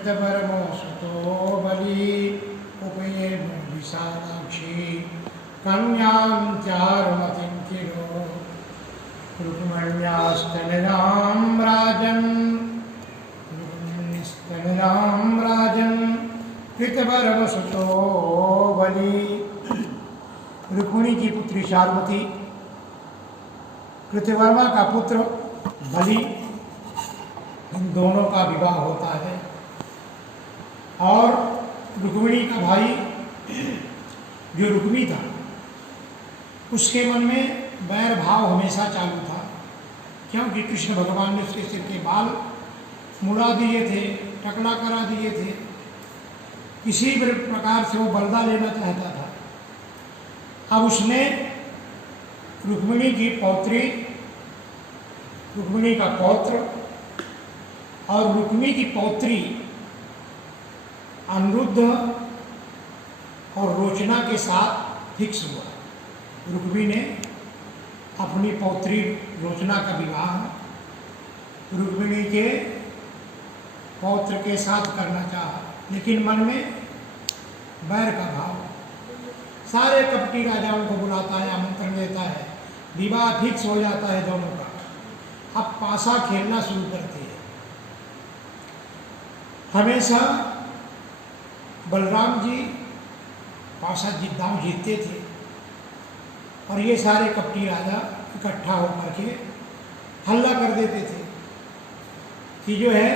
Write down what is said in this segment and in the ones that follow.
कृतवर्मो सुतो बली उपये विशालाक्षी कन्यां चारुमतिं चिरो रुक्मण्यास्तनयां राजन् कृतवर्म सुतो बली। रुक्मिणी की पुत्री शारुमती, कृतवर्मा का पुत्र बलि, इन दोनों का विवाह होता है। और रुक्मिणी का भाई जो रुक्मी था, उसके मन में बैर भाव हमेशा चालू था, क्योंकि कृष्ण भगवान ने उसके सिर के बाल मुड़ा दिए थे, टकला करा दिए थे। किसी भी प्रकार से वो बदला लेना चाहता था। अब उसने रुक्मिणी की पौत्री, रुक्मिणी का पौत्र और रुक्मी की पौत्री अनिरुद्ध और रोचना के साथ फिक्स हुआ। रुक्मी ने अपनी पौत्री रोचना का विवाह रुक्मिणी के पौत्र के साथ करना चाहा, लेकिन मन में बैर का भाव। सारे कपटी राजाओं को बुलाता है, आमंत्रण देता है, विवाह फिक्स हो जाता है दोनों का। अब पासा खेलना शुरू करती है। हमेशा बलराम जी पासा दांव जीतते थे और ये सारे कपटी राजा इकट्ठा होकर के हल्ला कर देते थे कि जो है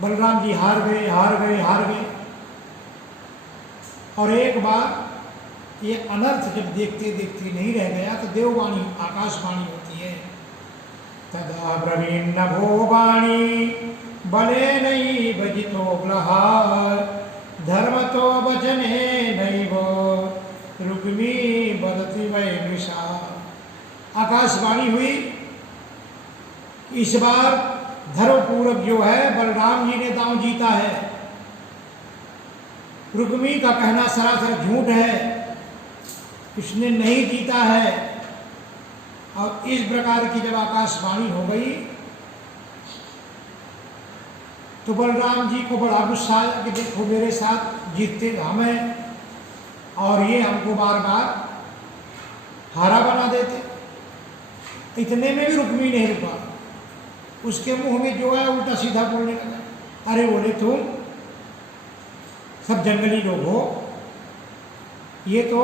बलराम जी हार गए, हार गए, हार गए। और एक बार ये अनर्थ जब देखते देखते नहीं रह गया तो देववाणी, आकाशवाणी होती है। तदा ब्रवीण नभो वाणी बले नहीं भजितो ब्लहार धर्म तो वचने नहीं वो रुक्मी बदती वै मृषा। आकाशवाणी हुई, इस बार धर्मपूर्वक जो है बलराम जी ने दांव जीता है। रुक्मी का कहना सरासर झूठ है, उसने नहीं जीता है। और इस प्रकार की जब आकाशवाणी हो गई तो बलराम जी को बड़ा गुस्सा आया कि देखो मेरे साथ जीतते हम हैं और ये हमको बार बार हारा बना देते। इतने में भी रुक्मी नहीं रुका, उसके मुंह में जो है उल्टा सीधा बोलने लगा। अरे बोले तुम सब जंगली लोग हो, ये तो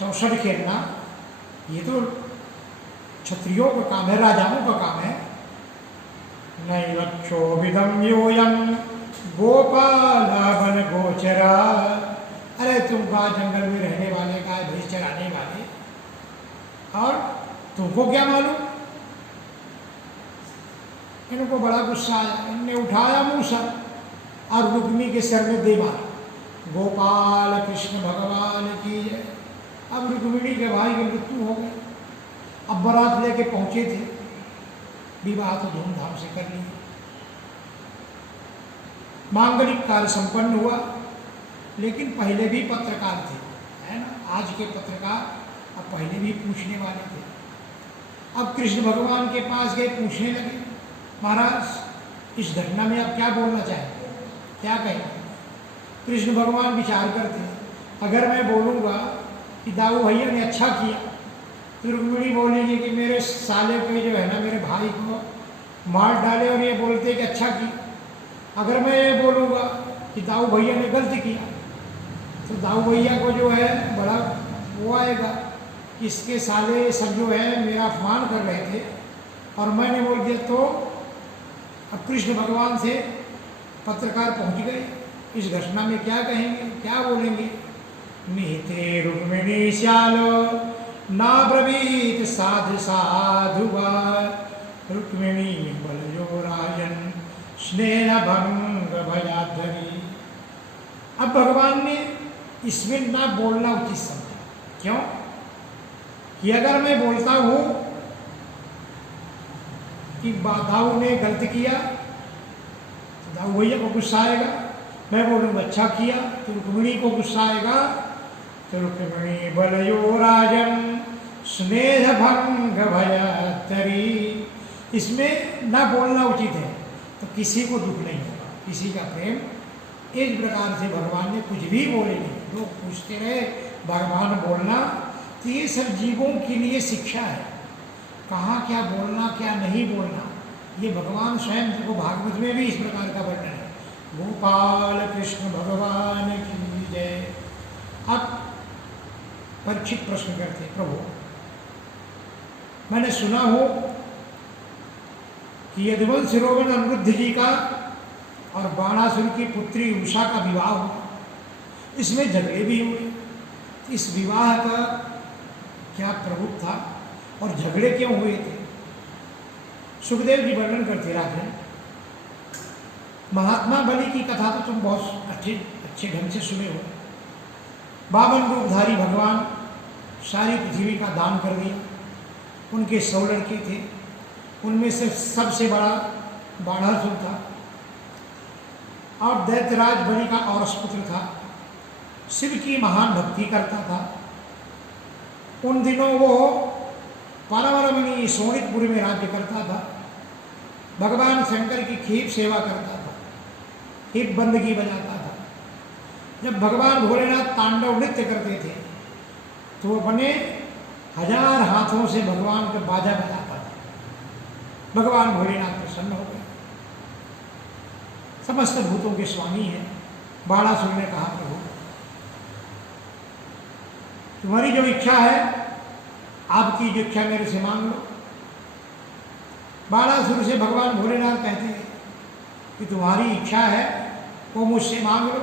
चौसठ खेलना ये तो क्षत्रियों का काम है, राजाओं का काम है। नहीं रक्षो विदम योयम गोपाल गोचरा। अरे तुम गाय जंगल में रहने वाले, गाय भैंस चराने वाले, और तुमको क्या मालूम। इनको बड़ा गुस्सा आया, इनने उठाया मूसा और रुक्मी के सिर में दे मारा। गोपाल कृष्ण भगवान की जय। अब रुक्मिणी के भाई की मृत्यु हो गई। अब बारात लेके पहुंचे थे, विवाह तो धूमधाम से कर लिया, मांगलिक कार्य संपन्न हुआ। लेकिन पहले भी पत्रकार थे, है ना, आज के पत्रकार अब पहले भी पूछने वाले थे। अब कृष्ण भगवान के पास गए, पूछने लगे महाराज इस घटना में आप क्या बोलना चाहेंगे, क्या कहेंगे। कृष्ण भगवान विचार करते हैं, अगर मैं बोलूँगा कि दाऊ भैया ने अच्छा किया तो रुक्मिणी बोलेंगे कि मेरे साले को जो है ना, मेरे भाई को मार डाले और ये बोलते कि अच्छा किया। अगर मैं ये बोलूँगा कि दाऊ भैया ने गलत किया तो दाऊ भैया को जो है बड़ा वो आएगा कि इसके साले सब जो है मेरा अपमान कर रहे थे और मैंने बोल दिया। तो अब कृष्ण भगवान से पत्रकार पहुँच गए, इस घटना में क्या कहेंगे, क्या बोलेंगे। निहिते रुक्मिणी श्यालो ना ब्रवीत साधु साधुवा रुक्मिणी बलयो राजन स्नेह भंग भयाधरी। अब भगवान ने इसमें ना बोलना उचित समझा। क्यों कि अगर मैं बोलता हूँ कि दाऊ ने गलत किया तो दाऊ भैया को गुस्सा आएगा। मैं बोलूँगा अच्छा किया तो रुक्मिणी को गुस्सा आएगा। तो रुक्मिणी बलयो राजन स्नेह भंग भयातरी, इसमें ना बोलना उचित है तो किसी को दुख नहीं होगा। किसी का प्रेम। इस प्रकार से भगवान ने कुछ भी बोले नहीं। लोग पूछते रहे भगवान बोलना, तो ये सब जीवों के लिए शिक्षा है, कहाँ क्या बोलना क्या नहीं बोलना। ये भगवान स्वयं को भागवत में भी इस प्रकार का वर्णन है। गोपाल कृष्ण भगवान की जय। अब परीक्षित प्रश्न करते, प्रभु मैंने सुना हो कि यदुवंश रोगन अनिरुद्ध जी का और बाणासुर की पुत्री उषा का विवाह हुआ, इसमें झगड़े भी हुए। इस विवाह का क्या प्रभुत्व था और झगड़े क्यों हुए थे? सुखदेव जी वर्णन करते राजन, महात्मा बलि की कथा तो तुम बहुत अच्छे ढंग से सुने हो। 52 रूपधारी भगवान सारी पृथ्वी का दान कर दिया। उनके 100 लड़के थे, उनमें से सबसे बड़ा बाणासुर था और दैत्यराज बलि का औरस पुत्र था। शिव की महान भक्ति करता था। उन दिनों वो परमरमणीय सोनितपुर में राज्य करता था। भगवान शंकर की खूब सेवा करता था, खूब बंदगी बजाता था। जब भगवान भोलेनाथ तांडव नृत्य करते थे तो अपने 1000 हाथों से भगवान का बाजा बजाता था। भगवान भोलेनाथ प्रसन्न हो गए। समस्त भूतों के स्वामी हैं। बाणासुर ने कहा, प्रभु तुम्हारी जो इच्छा है, आपकी जो इच्छा मेरे से मांग लो। बाणासुर से भगवान भोलेनाथ कहते हैं कि तुम्हारी इच्छा है वो मुझसे मांग लो।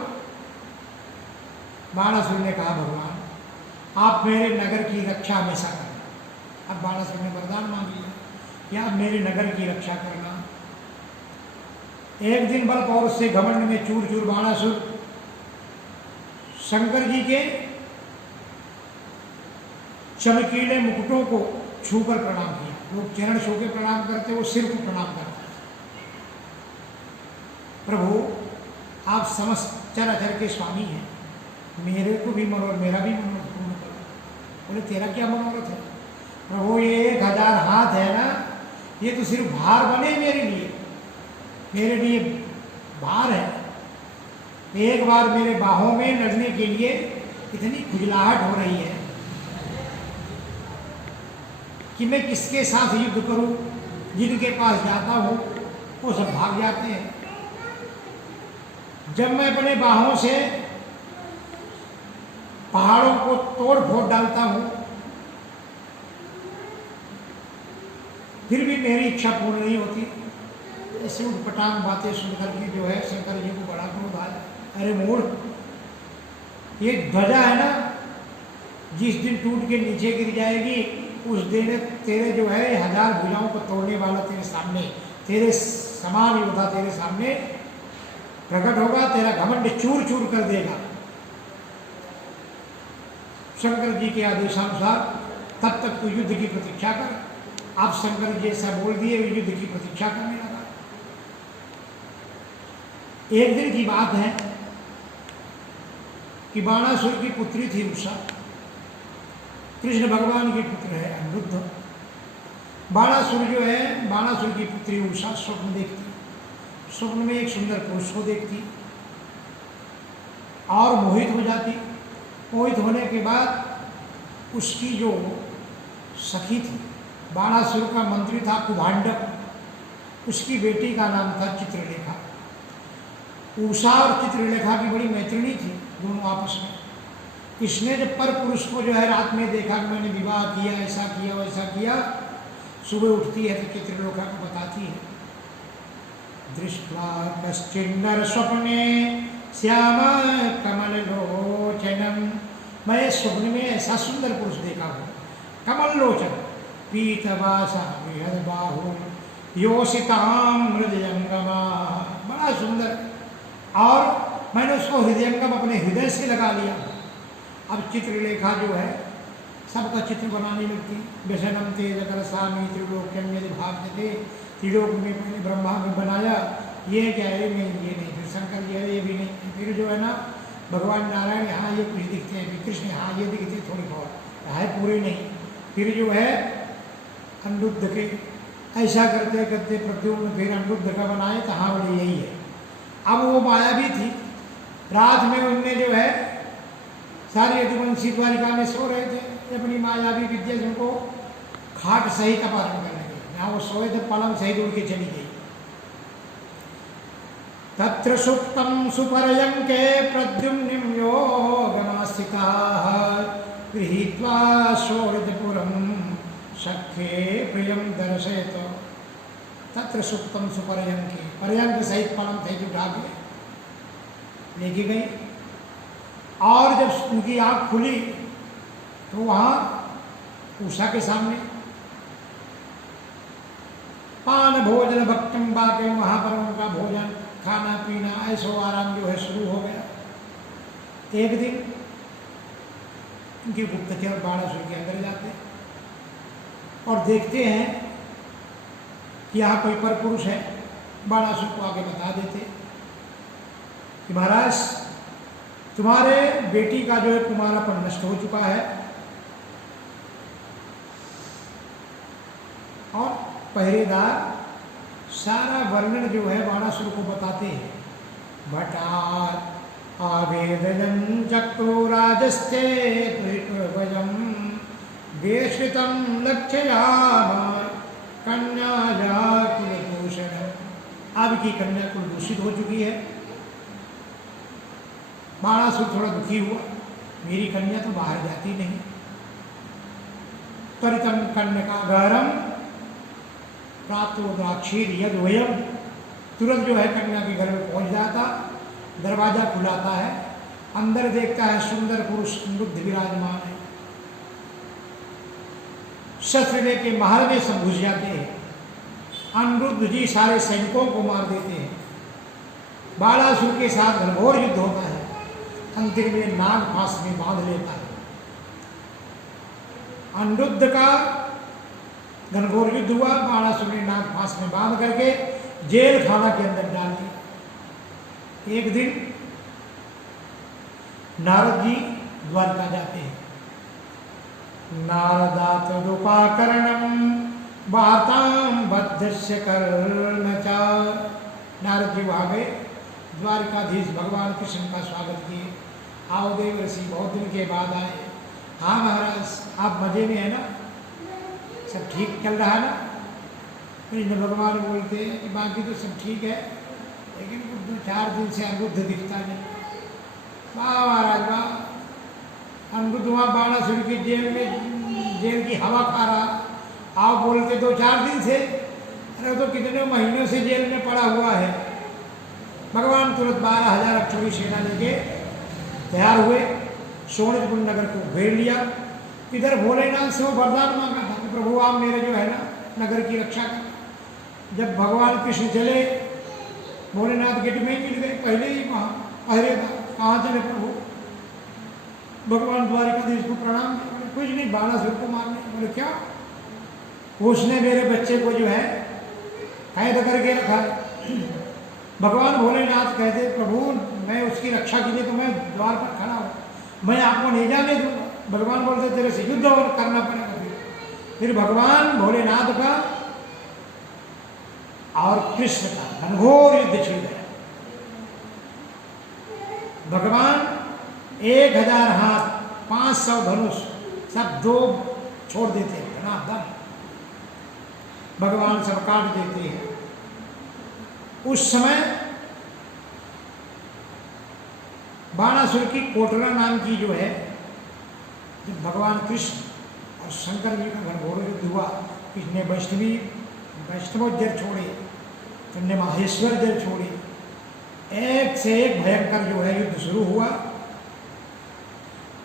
बाणासुर ने कहा, भगवान आप मेरे नगर की रक्षा हमेशा करना। अब बाणासुर ने वरदान मांग लिया कि आप मेरे नगर की रक्षा करना। एक दिन बल पौरुष से घमंड में चूर चूर बाणासुर शंकर जी के चमकीले मुकुटों को छूकर प्रणाम किया। लोग चरण छू के प्रणाम करते, वो सिर को प्रणाम करते। प्रभु आप समस्त चराचर के स्वामी हैं, मेरे को भी मनोरथ, मेरा भी मनोरथ पूर्ण करो। बोले तेरा क्या मनोरथ है? प्रभु ये 1000 हाथ है ना, ये तो सिर्फ भार बने मेरे लिए भार है। एक बार मेरे बाहों में लड़ने के लिए इतनी खुजलाहट हो रही है कि मैं किसके साथ युद्ध करूं। जिनके पास जाता हूं वो सब भाग जाते हैं। जब मैं अपने बाहों से पहाड़ों को तोड़ फोड़ डालता हूं, फिर भी मेरी इच्छा पूर्ण नहीं होती। ऐसे उठपटांग बातें सुनकर के जो है शंकर जी को बड़ा क्रोध आया। अरे मूढ़, ये ध्वजा है ना, जिस दिन टूट के नीचे गिर जाएगी उस दिन तेरे जो है 1000 भुजाओं को तोड़ने वाला तेरे सामने, तेरे समान योद्धा तेरे सामने प्रकट होगा, तेरा घमंड चूर चूर कर देगा। शंकर जी के आदेशानुसार तब तक तू युद्ध की प्रतीक्षा कर। आप शंकर जी ऐसा बोल दिए, युद्ध की प्रतीक्षा करने लगा। एक दिन की बात है कि बाणासुर की पुत्री थी उषा। कृष्ण भगवान के पुत्र है अनिरुद्ध। बाणासुर जो है, बाणासुर की पुत्री उषा स्वप्न देखती। स्वप्न में एक सुंदर पुरुष को देखती और मोहित हो जाती। मोहित होने के बाद उसकी जो सखी थी, बाणासुर का मंत्री था कुभांडव, उसकी बेटी का नाम था चित्रलेखा। उषा और चित्रलेखा की बड़ी मैत्रिणी थी दोनों आपस में। इसने जब पर पुरुष को जो है रात में देखा कि मैंने विवाह किया, ऐसा किया वैसा किया, सुबह उठती है तो चित्रलेखा को बताती है। दृष्ट्वा कश्चिन्नर स्वप्ने श्याम कमल लोचनम, मैं स्वप्न में ऐसा सुंदर पुरुष देखा हूँ, कमल लोचन, पीतवासा बृहद बाहु योषिताम हृदयंगमा, बड़ा सुंदर। और मैंने उसको हृदयंगम अपने हृदय से लगा लिया। अब चित्रलेखा जो है सबका चित्र बनाने लगती। व्यसनम तेज कर सामी त्रिलोक्यम यदि भाग्यते, त्रिलोक में मैंने ब्रह्मा में बनाया, ये क्या है, नहीं ये नहीं। फिर शंकर जी है, ये भी नहीं। फिर जो है ना भगवान नारायण, हाँ ये कुछ दिखते हैं, फिर कृष्ण हाँ ये दिखते थोड़ी बहुत है, पूरे नहीं। फिर जो है अनिरुद्ध के ऐसा करते करते प्रद्युम्न फिर अनिरुद्ध का बनाए तो हाँ बोले यही है। अब वो माया भी थी, रात में उनने जो है सारे यदुवंशी द्वारिका में सो रहे थे, अपनी मायावी विद्या जिनको खाट सहित अपहरण कर लगे, जहाँ वो सोए थे पलंग सहित उड़ के चली गई। तत्र सुप्तं सुपर्यङ्के प्रद्युम्नं योगमास्थिताः गृहीत्वा शोणितपुरं सख्ये प्रियं दर्शयत। तत्र सुप्तं सुपर्यङ्के, पर्यंक सहित पलंग सहित उठा के लेके गई, और जब उनकी आँख खुली तो वहाँ उषा के सामने पान भोजन भक्तम बाके, वहाँ पर उनका भोजन खाना पीना ऐसो आराम जो है शुरू हो गया। एक दिन उनके गुप्तचर बाणासुर के अंदर जाते और देखते हैं कि यहाँ कोई पर पुरुष है। बाणासुर को आगे बता देते कि महाराज तुम्हारे बेटी का जो है कुमारापन नष्ट हो चुका है, और पहरेदार सारा वर्णन जो है बाणासुर को बताते हैं। भटार आवेदनं चक्रुराजस्ते भजम वेश्वितं लक्ष्ययामाय कन्याया कुलभूषणम्। आपकी कन्या कुल दूषित हो चुकी है। बाणासुर थोड़ा दुखी हुआ, मेरी कन्या तो बाहर जाती नहीं। परितम कन्यकागारम प्राप्तो द्राक्षीर यद वयम, तुरंत जो है कन्या के घर में पहुंच जाता, दरवाजा खुलाता है, अंदर देखता है सुंदर पुरुष अनिरुद्ध विराजमान है। शस्त्र लेके महल में सब घुस जाते हैं। अनिरुद्ध जी सारे सैनिकों को मार देते हैं। बाणासुर के साथ घनघोर युद्ध होता है, अंतिम में नाग फांस में बांध लेता है। अनिरुद्ध का घनघोर युद्ध हुआ, बाणासुर ने नाग फांस में बांध करके जेल खाना के अंदर डाल दिया। एक दिन नारद जी द्वारका जाते हैं। नारदात रूपाकरणम वार्ताम बद्धस्य कर्णचा। नारद जी वहां गए, द्वारकाधीश भगवान कृष्ण का स्वागत किए। आओ देव ऋषि, बहुत दिन के बाद आए। हाँ महाराज, आप मजे में है ना, सब ठीक चल रहा है ना? कृष्ण भगवान बोलते हैं कि बाकी तो सब ठीक है, लेकिन 2-4 दिन से अनिरुद्ध दिखता नहीं। वाह महाराज वाह, अनिरुद्ध वहाँ बाणासुर की जेल में जेल की हवा खा रहा, आप बोलते 2-4 दिन से, अरे तो कितने महीनों से जेल में पड़ा हुआ है। भगवान तुरंत 12,000 अक्षौहिणी सेना लेके तैयार हुए, शोणितपुर नगर को घेर लिया। इधर भोलेनाथ से वो वरदान मांगा था कि प्रभु आप मेरे जो है ना नगर की रक्षा कर। जब भगवान कृष्ण चले, भोलेनाथ गेट में ही मिल गए, पहले ही वहाँ अरे कहाँ चले प्रभु? भगवान द्वारिकाधीश को प्रणाम किया, बोले कुछ नहीं, बाणासुर को मारने। बोले क्या? उसने मेरे बच्चे को जो है कैद करके रखा। भगवान भोलेनाथ कहते प्रभु मैं उसकी रक्षा के लिए तो मैं द्वार पर खड़ा हूँ, मैं आपको नहीं जाने दूंगा। भगवान बोलते तेरे से युद्ध और करना पड़ेगा। फिर भगवान भोलेनाथ का और कृष्ण का घनघोर युद्ध छिड़ गया। भगवान 1000 हाथ 500 धनुष सब दो छोड़ देते हैं, धनाधन भगवान सब काट देते हैं। उस समय बाणासुर की कोटरा नाम की जो है, जब भगवान कृष्ण और शंकर जी का घनघोर युद्ध हुआ, किसने वैष्णव जल छोड़े, किसने माहेश्वर जल छोड़े, एक से एक भयंकर जो है युद्ध शुरू हुआ।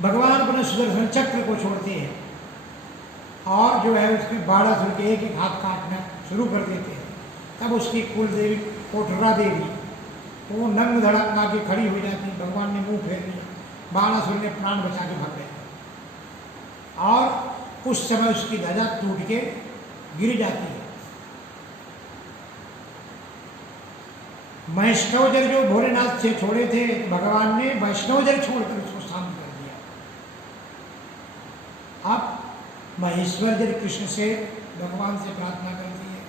भगवान अपने सुदर्शन चक्र को छोड़ते हैं और जो है उसके बाणासुर के एक एक हाथ काटना शुरू कर देते हैं। तब उसकी कुल देवी कोटरा देवी वो नंग धड़क आके खड़ी हो जाती। भगवान ने मुंह फेर लिया, बाणासुर ने प्राण बचा के भाग गया और उस समय उसकी ध्वजा टूट के गिर जाती है। वैष्णव जल जो भोलेनाथ से छोड़े थे, भगवान ने वैष्णव जल छोड़कर उसको शांत कर दिया। अब महेश्वर जल कृष्ण से भगवान से प्रार्थना करती है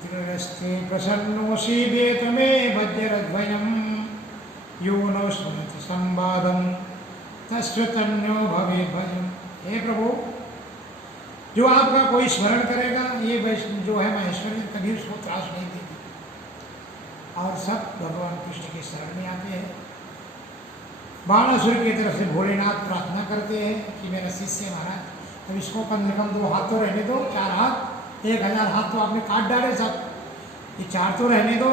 त्रिरस्ते प्रसन्नोऽसि वेतमे वज्रद्वयं यो न स्मरति संवादं तस्य तन्यो भवेत् भयम्। हे प्रभु, जो आपका कोई स्मरण करेगा ये जो है महेश्वरी कभी उसको त्रास नहीं देगी। और सब भगवान कृष्ण के शरण में आते हैं। बाणासुर की तरफ से भोलेनाथ प्रार्थना करते हैं कि मेरा शिष्य महाराज अब इसको कम से कम 2 हाथ तो रहने दो, 4 हाथ, 1000 हाथ तो आपने काट डाले, सब ये 4 तो रहने दो।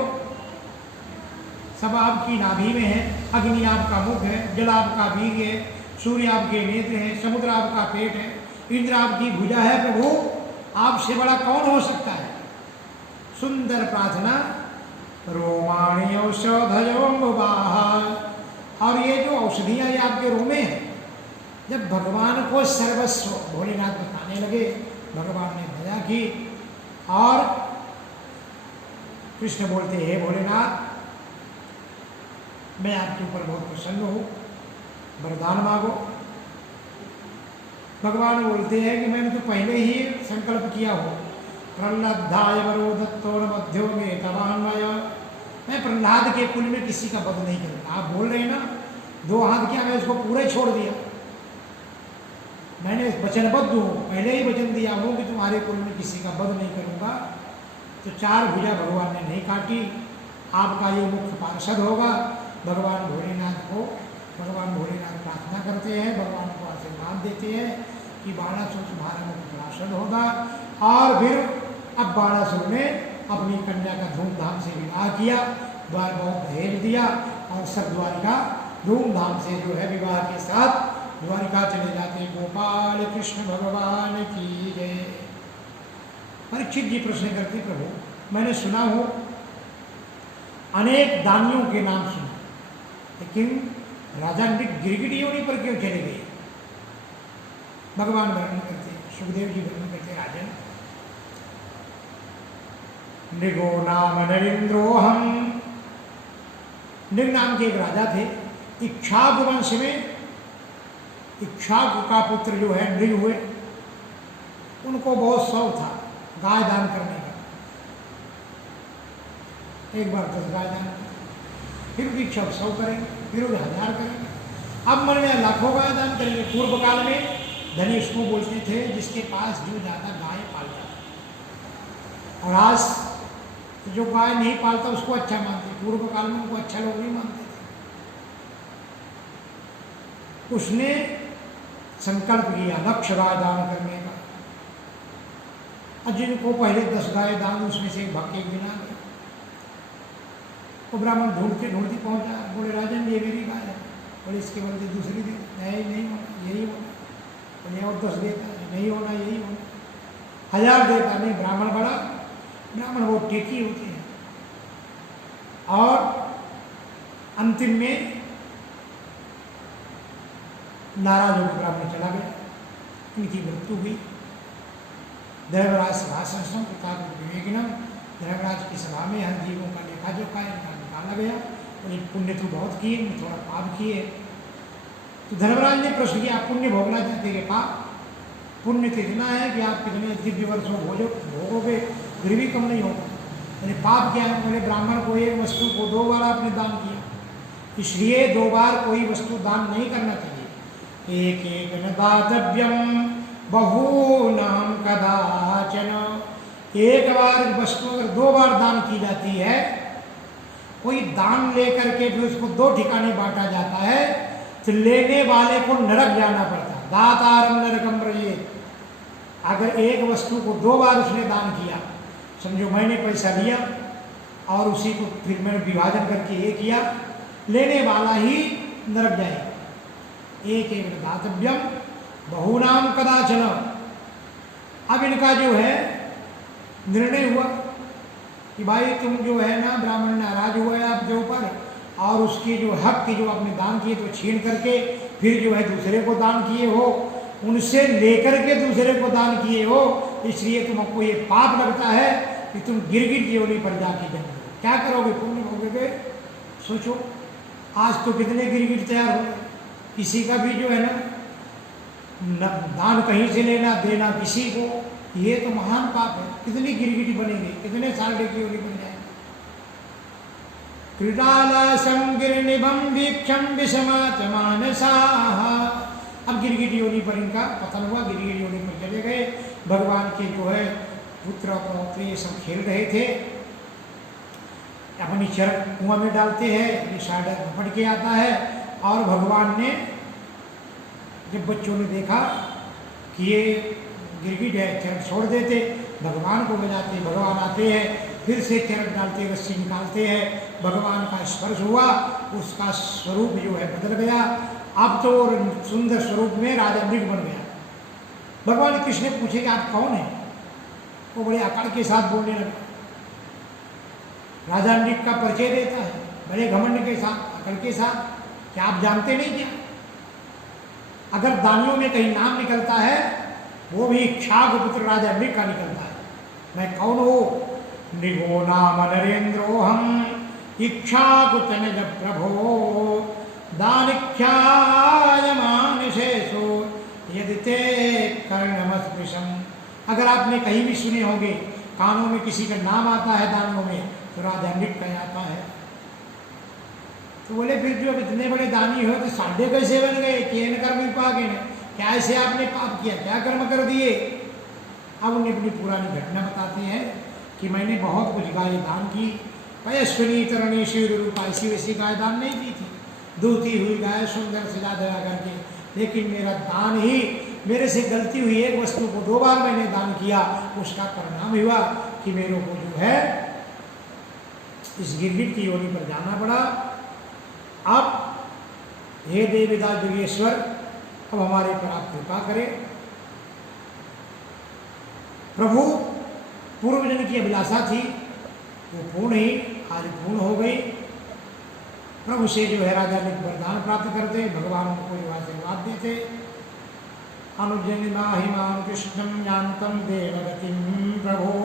सब आपकी नाभि में है, अग्नि आपका मुख है, जल आपका बीज है, सूर्य आपके नेत्र हैं, समुद्र आपका पेट है, इंद्र आपकी भुजा है। प्रभु, आपसे बड़ा कौन हो सकता है? सुंदर प्रार्थना। रोमाणी औषधयोमुबाहा, और ये जो औषधियाँ ये आपके रोमे हैं। जब भगवान को सर्वस्व भोलेनाथ बताने लगे, भगवान ने दया की और कृष्ण बोलते हे भोलेनाथ, मैं आपके ऊपर बहुत प्रसन्न हूँ, वरदान मांगो। भगवान बोलते हैं कि मैंने तो पहले ही संकल्प किया हो, प्रहलादाय वरो दत्तो न मध्यो में तवान्वय, मैं प्रहलाद के कुल में किसी का वध नहीं करूँगा। आप बोल रहे हैं ना 2 हाथ किया, मैं उसको पूरा छोड़ दिया। मैंने वचनबद्ध हूँ, पहले ही वचन दिया हूँ कि तुम्हारे कुल में किसी का वध नहीं करूँगा। तो 4 भुजा भगवान ने नहीं काटी, आपका ये मुख्य पार्षद होगा। भगवान भोलेनाथ प्रार्थना करते हैं, भगवान को आशीर्वाद देते हैं कि बाणासुर तुम्हारा मुख्य पार्षद होगा। और फिर अब बाणासुर ने अपनी कन्या का धूमधाम से विवाह किया, द्वार बहुत दहेज दिया और सब द्वारिका धूमधाम से जो है विवाह के साथ द्वारिका चले जाते। गोपाल कृष्ण भगवान की जय। परीक्षित जी प्रश्न करते, प्रभु मैंने सुना हो अनेक दानियों के नाम सुना, लेकिन राजा गिरगिट योनि पर क्यों चले गए? भगवान वर्णन करते, सुखदेव जी वर्णन करते, राजन नृगो नाम नरेंद्रोहम, नृग नाम के एक राजा थे। इक्ष्वाकु वंश में इक्ष्वाकु का पुत्र जो है नृग हुए, उनको बहुत शौक था गाय दान करने का। एक बार 10 गाय दान करें, फिर भी 600 करेंगे, फिर 1000 करेंगे, अब मन में लाखों गाय दान करेंगे। पूर्व काल में धनी उसको बोलते थे जिसके पास जो ज़्यादा गाय पालता। और आज जो गाय नहीं पालता उसको अच्छा मानते, पूर्व काल में उनको अच्छा लोग नहीं मानते थे। उसने संकल्प किया लक्ष्य गाय दान करने का, और जिनको पहले 10 गाय दान, उसमें से एक भक्त एक बिना गए। वो ब्राह्मण ढूंढते पहुंचा, बोले राजन ये मेरी गाय है। बोले इसके बदले दूसरी दे, नहीं होना यही होना। बोले और 10 देता, नहीं होना यही होना। 1000 देता, नहीं। ब्राह्मण वो टेकी होते हैं। और अंतिम में नाराज होकर ब्राह्मण चला गया, उनकी मृत्यु हुई। धर्मराज सभासनम पिता विवेकिनम, धर्मराज की सभा में हर जीवों का लेखा जोखा इनका निकाला गया। और पुण्य तो बहुत किए, थोड़ा पाप किए। तो धर्मराज ने प्रश्न किया, आप पुण्य भोगना चाहते हैं पाप? पुण्य तो इतना है कि आप कितने दिव्य वर्षों भोगोगे फिर भी कम नहीं होगा। यानी पाप क्या है? बोले ब्राह्मण को एक वस्तु को 2 बार आपने दान किया, इसलिए 2 बार कोई वस्तु दान नहीं करना चाहिए। एक एक न दातव्यम बहूनाम कदाचन, एक बार वस्तु अगर 2 बार दान की जाती है, कोई दान लेकर के भी उसको 2 ठिकाने बांटा जाता है, तो लेने वाले को नरक जाना पड़ता। दातारम नरकम व्रजेत। अगर एक वस्तु को 2 बार उसने दान किया, समझो मैंने पैसा लिया और उसी को फिर मैंने विभाजन करके ये किया, लेने वाला ही नरक जाएगा। एक एक दातव्यम बहुनाम कदाचन। अब इनका जो है निर्णय हुआ कि भाई तुम जो है ना, ब्राह्मण नाराज हुआ है आपके ऊपर, और उसके जो हक के जो आपने दान किए तो छीन करके फिर जो है दूसरे को दान किए हो, उनसे लेकर के दूसरे को दान किए हो, इसलिए तुमको ये पाप लगता है कि तुम गिरगिट योनि पर जाके जन्म लो। क्या करोगे? पुण्य भोगोगे? सोचो, आज तो कितने गिरगिट तैयार हो, किसी का भी जो है ना दान कहीं से लेना देना किसी को, ये तो महान पाप है, कितनी गिरगिटी बनेगी, कितने साल की योनि बन जाए। कृतालासं गिरनिभं वीक्षं विषमाच मानसाः। अब गिरगिटी योनि पर इनका पतन हुआ, गिरगिटी योनि पर चले गए। भगवान के जो है पुत्र और पौत्र ये सब खेल रहे थे, अपनी चरक कुआं में डालते हैं, ये साइड पकड़ के आता है। और भगवान ने जब बच्चों ने देखा कि ये गिरगिट है, चरक छोड़ देते, भगवान को बजाते, भगवान आते हैं, फिर से चरक डालते, रस्सी निकालते हैं, भगवान का स्पर्श हुआ, उसका स्वरूप जो है बदल गया। अब तो सुंदर स्वरूप में राजा मृग बन गया। भगवान कृष्ण ने पूछे कि आप कौन हैं? वो बड़े अकड़ के साथ बोलने लगा। राजा मृग का परिचय देता है बड़े घमंड के साथ, अकड़ के साथ, क्या आप जानते नहीं क्या? अगर दानियों में कहीं नाम निकलता है वो भी इक्ष्वाकु पुत्र राजा मृग का निकलता है। मैं कौन हूँ? नृगो नाम नरेंद्रोहम इक्ष्वाकुतनज प्रभो दानिख्याय मानुषेषु यदि ते कर्णमस्पृशम्। अगर आपने कहीं भी सुने होंगे कानों में किसी का नाम आता है दानियों में, तो राजा मृग का आता है। तो बोले फिर जो इतने बड़े दानी हो तो साढ़े कैसे बन गए? केन कर्म विपाके, क्या ऐसे आपने पाप किया, क्या कर्म कर दिए? अब उन्हें अपनी पुरानी घटना बताते हैं कि मैंने बहुत कुछ गाय दान की, पयस्विनी तरणी शिव रूपा, ऐसी वैसी गाय दान नहीं की थी, दूती हुई गाय सुंदर सजा धजा करके, लेकिन मेरा दान ही, मेरे से गलती हुई, एक वस्तु को 2 बार मैंने दान किया, उसका परिणाम हुआ कि मेरे को जो है इस गिरगिट की योनि पर जाना पड़ा। अब हे देवदास योगेश्वर, अब हमारे पर आप कृपा करें। प्रभु पूर्व जन्म की अभिलाषा थी वो पूर्ण ही आज पूर्ण हो गई। प्रभु से जो है राजा ने वरदान प्राप्त करते, भगवान उनको जो आशीर्वाद देते। अनुजनिमाहिमां कृष्णं यान्तं देवगतिं प्रभो,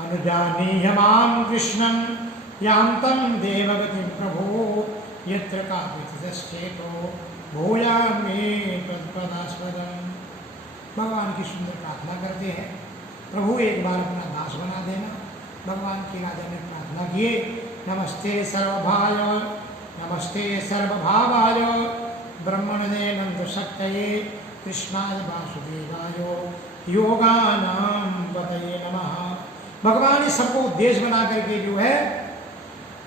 अनुजानीयमां कृष्णं यान्तं देवगतिं प्रभो, यत्र कापितश्चेतो भूयामि तत्पदास्पदम्। भगवान की सुंदर प्रार्थना करते हैं, प्रभु एक बार अपना दास बना देना। भगवान की राजा ने प्रार्थना किए, नमस्ते सर्वभाय, नमस्ते सर्वभावाय, ब्रह्मणे नंद शक्तये, कृष्णाय वासुदेवाय, योगानां पतये नमः। भगवान इस सबको उद्देश्य बना करके जो है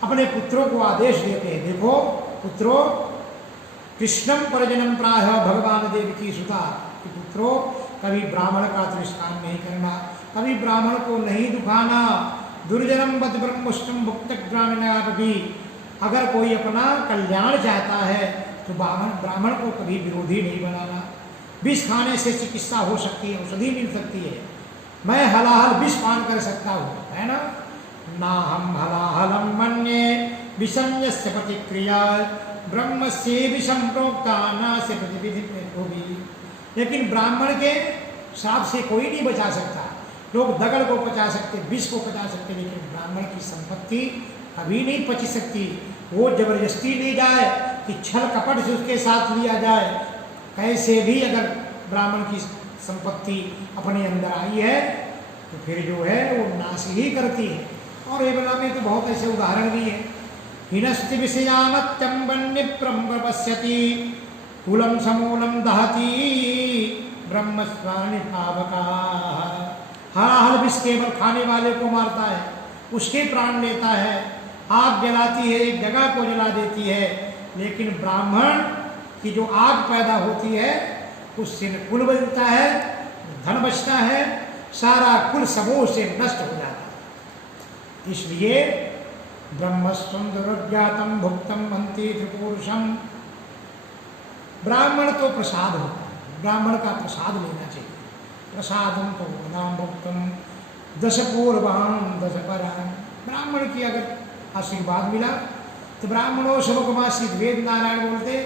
अपने पुत्रों को आदेश देते हैं, देखो पुत्रों, कृष्णम परजनम प्राह, भगवान देव की सुता कि पुत्रों कभी ब्राह्मण का तिरस्कार नहीं करना, कभी ब्राह्मण को नहीं दुखाना। दुर्जनम बद ब्रह्मष्टम भुक्त ग्रामीणापि, अगर कोई अपना कल्याण चाहता है तो ब्राह्मण को कभी विरोधी नहीं बनाना। विष खाने से चिकित्सा हो सकती है, औषधि मिल सकती है। मैं हलाहल विष पान कर सकता हूँ, है ना? ना हम हलाहलम मन्ये विषम यस्य प्रतिक्रिया, ब्रह्म से विषम प्रोक्ता ना से प्रतिविधि भी। लेकिन ब्राह्मण के श्राप से कोई नहीं बचा सकता। लोग दगड़ को पचा सकते, विष को पचा सकते, लेकिन ब्राह्मण की संपत्ति कभी नहीं पची सकती। वो जबरदस्ती ली जाए कि छल कपट से उसके साथ लिया जाए, कैसे भी अगर ब्राह्मण की संपत्ति अपने अंदर आई है तो फिर जो है वो नाश ही करती है। और ये बला में तो बहुत ऐसे उदाहरण भी हैं। हिनस्ति विषयामत्यं वन्यप्रं पश्यति, कुलं समूलं दहति ब्रह्मस्वानि पावका। हलाहल विष केवल खाने वाले को मारता है, उसके प्राण लेता है, आग जलाती है, एक जगह को जला देती है। लेकिन ब्राह्मण की जो आग पैदा होती है उससे न कुल बचता है, धन बचता है, सारा कुल समूह से नष्ट हो जाता है। इसलिए ब्रह्मस्वं दुर्ज्ञातम भुक्तम मंत्री त्रिपुरुषम। ब्राह्मण तो प्रसाद होता है, ब्राह्मण का प्रसाद लेना चाहिए। प्रसादम तो वदाम भुक्तम दश पूर्वाम दश पराम। ब्राह्मण की अगर आशीर्वाद मिला तो ब्राह्मणों सबकमासी, वेद नारायण बोलते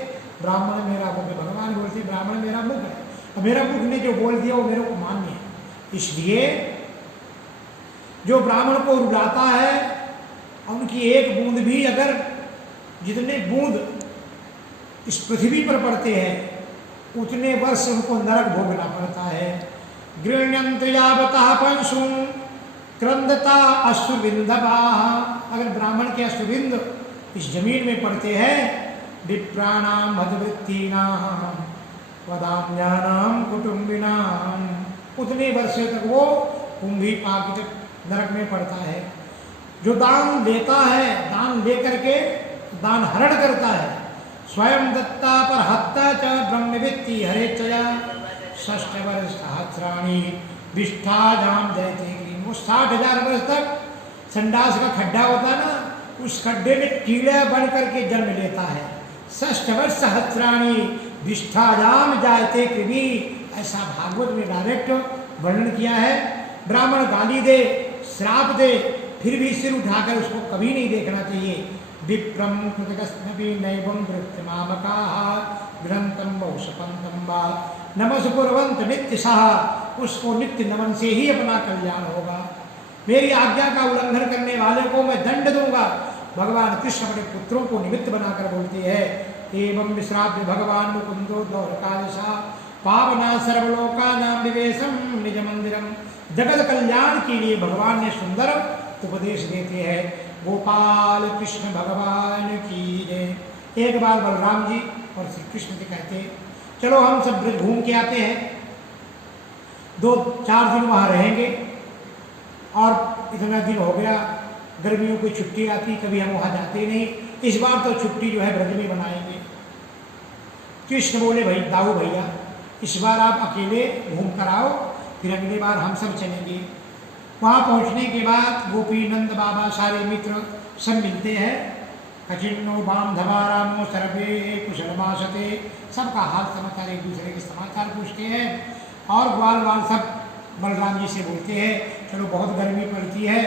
ब्राह्मण मेरा मुख है, भगवान बोलते ब्राह्मण मेरा मुख है। और मेरा मुख ने जो बोल दिया वो मेरे को मान्य है। इसलिए जो ब्राह्मण को रुलाता है, उनकी एक बूंद भी अगर जितने बूंद इस पृथ्वी पर पड़ते हैं उतने वर्ष उनको नरक भोगना पड़ता है। गृह्णन्ति यावतः पंशुं क्रंदता अश्रुबिंदवा। अगर ब्राह्मण के अश्रुबिंद इस जमीन में पड़ते हैं, विप्राणाम मधुवृत्तीनाम वदान्यानाम कुटुंबिनाम, उतने वर्षों तक वो कुंभी पाकित नरक में पड़ता है। जो दान देता है, दान लेकर के दान हरण करता है, स्वयं दत्ता पर हत्ता च ब्रह्मवित्ति हरे चया षष्ठ वर्ष सहस्राणी विष्ठाजाम जयते। वो 60,000 वर्ष तक संडास का खड्डा होता है ना, उस खड्डे में कीड़ा बन करके जन्म लेता है। षष्ठ वर्ष सहस्राणी विष्ठाजाम जायते कृमि, ऐसा भागवत में डायरेक्ट वर्णन किया है। ब्राह्मण गाली दे, श्राप दे, फिर भी सिर उठाकर उसको कभी नहीं देखना चाहिए। विप्रम कृतकस्मपि नैवं वृत्तिमामकाः ग्रंथम बहुशपंतम वा नमस्कुर्वन्त नित्य सह, उसको नित्य नमन से ही अपना कल्याण होगा। मेरी आज्ञा का उल्लंघन करने वाले को मैं दंड दूंगा। भगवान कृष्ण अपने पुत्रों को निमित्त बनाकर बोलते हैं, एवं विश्राव्य भगवान मुकुंदो द्वारकाधीशः पावना सर्वलोकानां विवेशम निज मंदिरम। जगत कल्याण के लिए भगवान ने सुंदर उपदेश देते हैं। गोपाल कृष्ण भगवान की जय। एक बार बलराम जी और श्री कृष्ण जी कहते, चलो हम सब ब्रज घूम के आते हैं, 2-4 दिन वहाँ रहेंगे, और इतना दिन हो गया, गर्मियों की छुट्टी आती, कभी हम वहाँ जाते नहीं, इस बार तो छुट्टी जो है ब्रज में बनाएंगे। कृष्ण बोले, भाई दाऊ भैया, इस बार आप अकेले घूम कर आओ, फिर अगली बार हम सब चलेंगे। वहाँ पहुँचने के बाद गोपी नंद बाबा सारे मित्र सब मिलते हैं। कचिन्नो बांधवा रामो सर्वे कुशलमासते, सबका हाल समाचार एक दूसरे के समाचार पूछते हैं। और ग्वाल वाल सब बलराम जी से बोलते हैं, चलो बहुत गर्मी पड़ती है,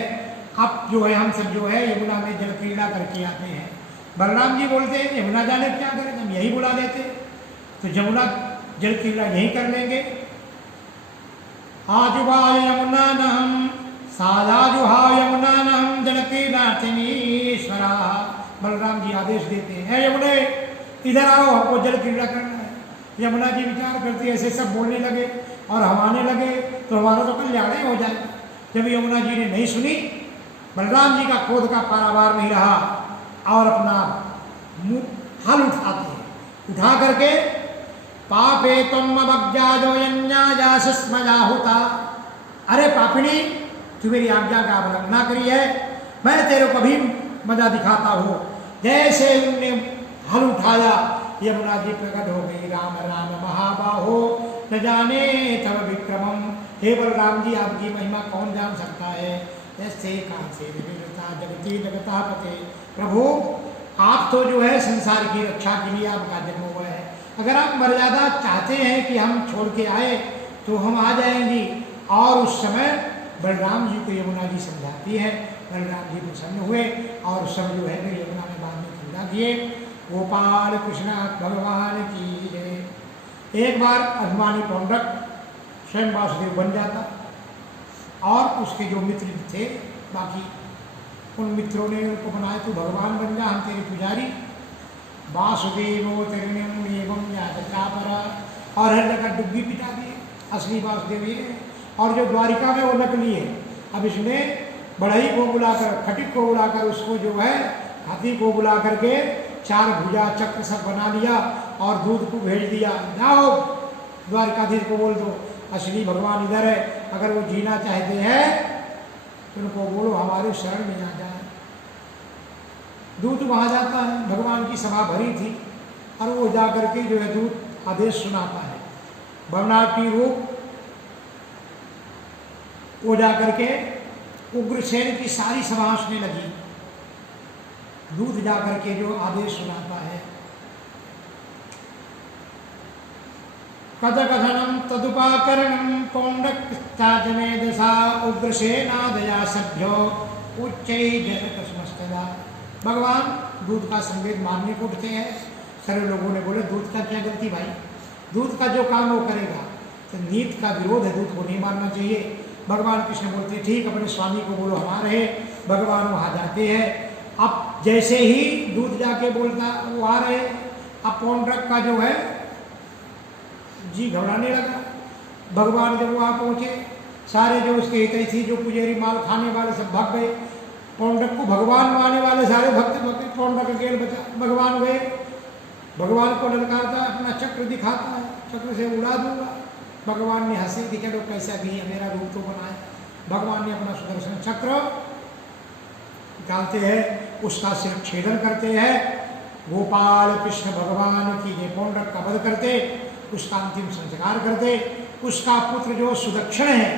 अब जो है हम सब जो है यमुना में जल क्रीड़ा करके आते हैं। बलराम जी बोलते हैं, यमुना जाने क्या करें, हम यही बुला देते, तो यमुना जल क्रीड़ा यही कर लेंगे। आजुबाय यमुना नहम सालाजुहा यमुना नहम जल क्रीड़ार्थीश्वरा। बलराम जी आदेश देते हैं, यमुने इधर आओ, हमको जल क्रीड़ा करना है। यमुना जी विचार करती है, ऐसे सब बोलने लगे और हम आने लगे तो हमारा तो कल्याण ही हो जाए। जब यमुना जी ने नहीं सुनी, बलराम जी का क्रोध का पारावार नहीं रहा और अपना मुंह हल उठाते हैं, उठा करके पापे तुम अवज्ञाजो यन्यायासस्मया होता, अरे पापिणी, तू मेरी आज्ञा का उल्लंघना करी है, मैं तेरे को कभी मजा दिखाता हूँ। जैसे उनने हल उठाया, यमुना जी प्रकट हो गई, राम राम महाबाहो न जाने तब विक्रमम। हे बलराम जी, आपकी महिमा कौन जान सकता है, ऐसे कांसे विविधता जगती जगता पते। प्रभु, आप तो जो है संसार की रक्षा के लिए आपका जन्म हुआ है, अगर आप मर्यादा चाहते हैं कि हम छोड़ के आए तो हम आ जाएंगी। और उस समय बलराम जी को यमुना जी समझाती है, बलराम जी प्रसन्न हुए और सब जो है यमुना में बाद में क्रीड़ा किए। गोपाल कृष्ण भगवान की जय। एक बार अभिमानी पौंड्रक स्वयं वासुदेव बन जाता और उसके जो मित्र थे बाकी, उन मित्रों ने उनको बनाया, तू भगवान बन जा, हम तेरे पुजारी। वासुदेवो तिरण्यम एवं यादचापरा, और हर जगह डुब्बी पिटा दिए, असली वासुदेव ये है, और जो द्वारिका में वो नकली है। अब इसने बढ़ई को बुलाकर, खटिक को बुलाकर, उसको जो है हाथी को बुला करके 4 भुजा चक्र सब बना लिया और दूध को भेज दिया, जाओ द्वारकाधीश को बोल दो असली भगवान इधर है, अगर वो जीना चाहते हैं तो उनको बोलो हमारे शरण में आ जाए। दूत वहाँ जाता है, भगवान की सभा भरी थी, और वो जा करके जो है दूत आदेश सुनाता है, भवनाटी रूप वो जा करके उग्रसेन की सारी सभा हंसने लगी। दूत जा करके जो आदेश सुनाता है, कथकथनम तदुपाकरणम पौंडक्ताजमे दशा उग्रसेनादया सभ्यो उच्चै जयकस्मस्तदा। भगवान दूत का संवेद मारने को उठते हैं। सारे लोगों ने बोले, दूत का क्या गलती भाई, दूत का जो काम वो करेगा, तो नीत का विरोध है, दूत को नहीं मारना चाहिए। भगवान कृष्ण बोलते, ठीक, अपने स्वामी को बोलो हम आ रहे। भगवान वहाँ जाते हैं। अब जैसे ही दूत जाके बोलता वो आ रहे, अब पौंड्रक का जो है जी घबराने लगा, भगवान जब वहाँ पहुँचे, सारे जो उसके हितैषी जो पुजारी माल खाने वाले सब भाग गए। पौंडक को भगवान मानने वाले सारे भक्त भक्त पौंडक अकेले बचा। भगवान गए, भगवान को ललकारता है, अपना चक्र दिखाता है, चक्र से उड़ा दूंगा। भगवान ने हंसे कि चलो कैसा भी है, मेरा रूप तो बनाए। भगवान ने अपना सुदर्शन चक्र निकालते हैं, उसका सिर छेदन करते हैं। गोपाल कृष्ण भगवान की ये पौंडक का वध करते, उसका अंतिम संस्कार करते। उसका पुत्र जो सुदक्षिण है,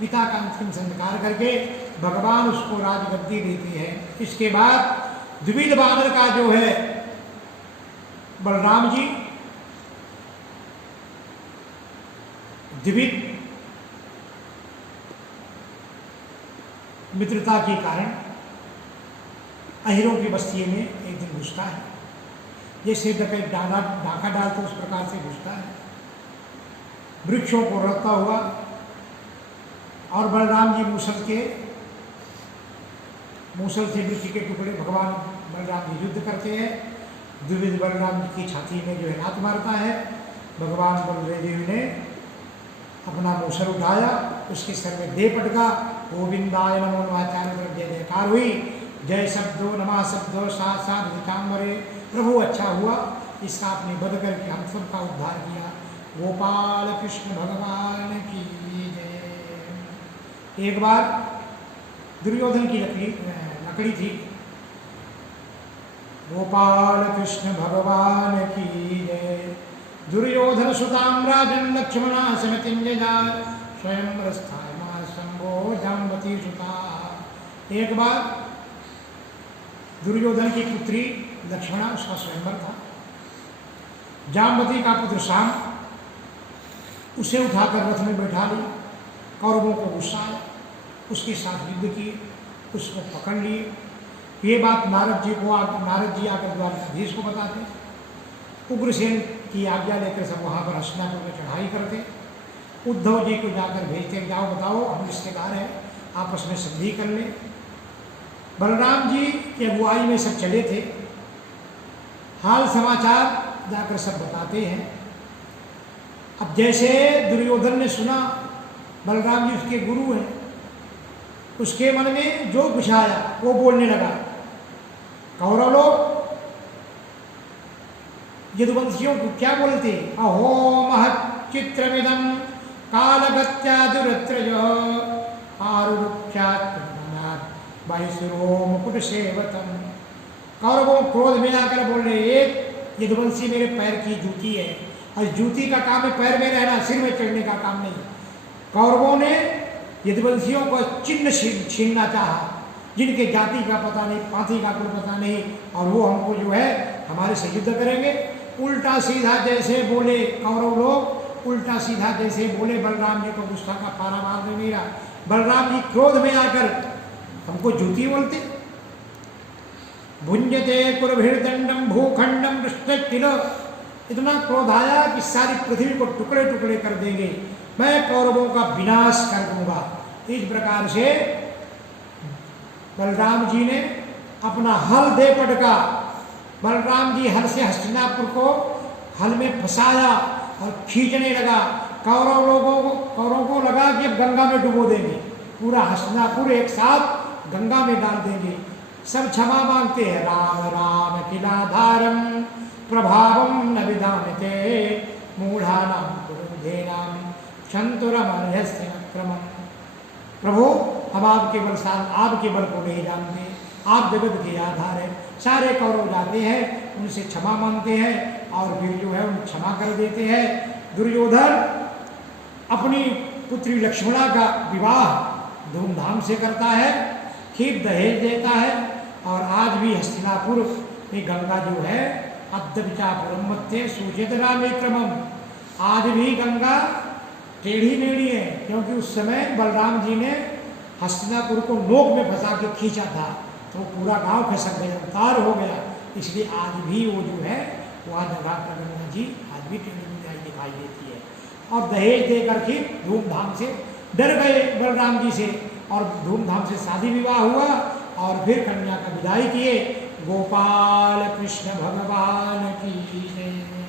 पिता का अंतिम संस्कार करके भगवान उसको राजगद्दी देती है। इसके बाद द्विविध वानर का जो है बलराम जी, द्विविध मित्रता के कारण अहिरों की बस्ती में एक दिन घुसता है। जैसे डकैत डाका डालते उस प्रकार से घुसता है, वृक्षों को रखता हुआ। और बलराम जी मूसल से वृक्ष के टुकड़े भगवान बलराम जी युद्ध करते हैं। द्विविध बलराम जी की छाती में जो है लात मारता है। भगवान बलदेव ने अपना मूसल उठाया, उसके सर में दे पटका। गोविंदाय नमो नमः चारों तरफ जय जयकार हुई। जय शब्दो नमः शब्दो साथ साथ विचामरे। प्रभु अच्छा हुआ, इसका आपने वध करके हम सबका उद्धार किया। गोपाल कृष्ण भगवान की जय। एक बार दुर्योधन की लकड़ी थी। गोपाल कृष्ण भगवान की जय। दुर्योधन सुताम राजन लक्ष्मणा समितिं जजार स्वयं रस्थाय मा शंभो जाम्बती सुता। एक बार दुर्योधन की पुत्री लक्ष्मणा, उसका स्वयंवर था। जाम्बती का पुत्र शाम, उसे उठाकर रथ में बैठा ली। कौरवों को गुस्सा आया, उसके साथ युद्ध किए, उसको पकड़ लिए। ये बात नारद जी आकर द्वारकाधीश को बताते। उग्रसेन की आज्ञा लेकर सब वहाँ पर हस्तिनापुर में चढ़ाई करते। उद्धव जी को जाकर भेजते, जाओ बताओ हम रिश्तेदार हैं, आपस में संधि कर ले। बलराम जी की अगुवाई में सब चले थे। हाल समाचार जाकर सब बताते हैं। अब जैसे दुर्योधन ने सुना बलराम जी उसके गुरु हैं, उसके मन में जो कुछ आया वो बोलने लगा। कौरव लोग यदुवंशियों को क्या बोलते, अहो महत् चित्रमिदं कालगत्या दुरत्रजो आरुरुख्यात् बाहिसुरो मुकुट सेवतम। कौरवों क्रोध में आकर बोल रहे, एक यदुवंशी मेरे पैर की जूती है, और जूती का काम है पैर में रहना, सिर में चढ़ने का काम नहीं। कौरवों ने यदुवंशियों को चिन्ह छीनना चाहा, जिनके जाति का पता नहीं, पाथी का कोई पता नहीं, और वो हमको जो है हमारे से युद्ध करेंगे। उल्टा सीधा जैसे बोले कौरव लोग, उल्टा सीधा जैसे बोले बलराम जी को गुस्सा का पारा मार दे मेरा। बलराम जी क्रोध में आकर हमको जूती बोलते। भुंजते कुरभिर्दंडम भूखंडम पृष्ठकिल। इतना क्रोध आया कि सारी पृथ्वी को टुकड़े टुकड़े कर देंगे, मैं कौरवों का विनाश कर दूंगा। इस प्रकार से बलराम जी ने अपना हल दे पटका। बलराम जी हल से हस्तिनापुर को हल में फंसाया और खींचने लगा। कौरवों को लगा कि अब गंगा में डुबो देंगे, पूरा हस्तिनापुर एक साथ गंगा में डाल देंगे। सब क्षमा मांगते हैं। राम राम किलाधारम प्रभावम न विदामते मूढ़ानां गुरुधेनां क्षंतुरमर्हस्य क्रमम्। प्रभु हम आपके बल को नहीं जानते, आप जगत के आधार है। सारे कौरव जाते हैं, उनसे क्षमा मांगते हैं और फिर जो है उन क्षमा कर देते हैं। दुर्योधन अपनी पुत्री लक्ष्मणा का विवाह धूमधाम से करता है, खीर दहेज देता है। और आज भी हस्तिनापुर में गंगा जो है अद्यपिचापुरम मध्य सूचित रामे क्रमम, आज भी गंगा टेढ़ी मेढ़ी है, क्योंकि उस समय बलराम जी ने हस्तिनापुर को नोक में फंसा के खींचा था, तो पूरा गांव खसक गया, तार हो गया। इसलिए आज भी वो जो है वहाँ जगह पर गंगा जी आज भी टेढ़ी मेढ़ी दिखाई देती है। और दहेज देकर के धूमधाम से डर गए बलराम जी से, और धूमधाम से शादी विवाह हुआ और फिर कन्या का विदाई किए। गोपाल कृष्ण भगवान की जय।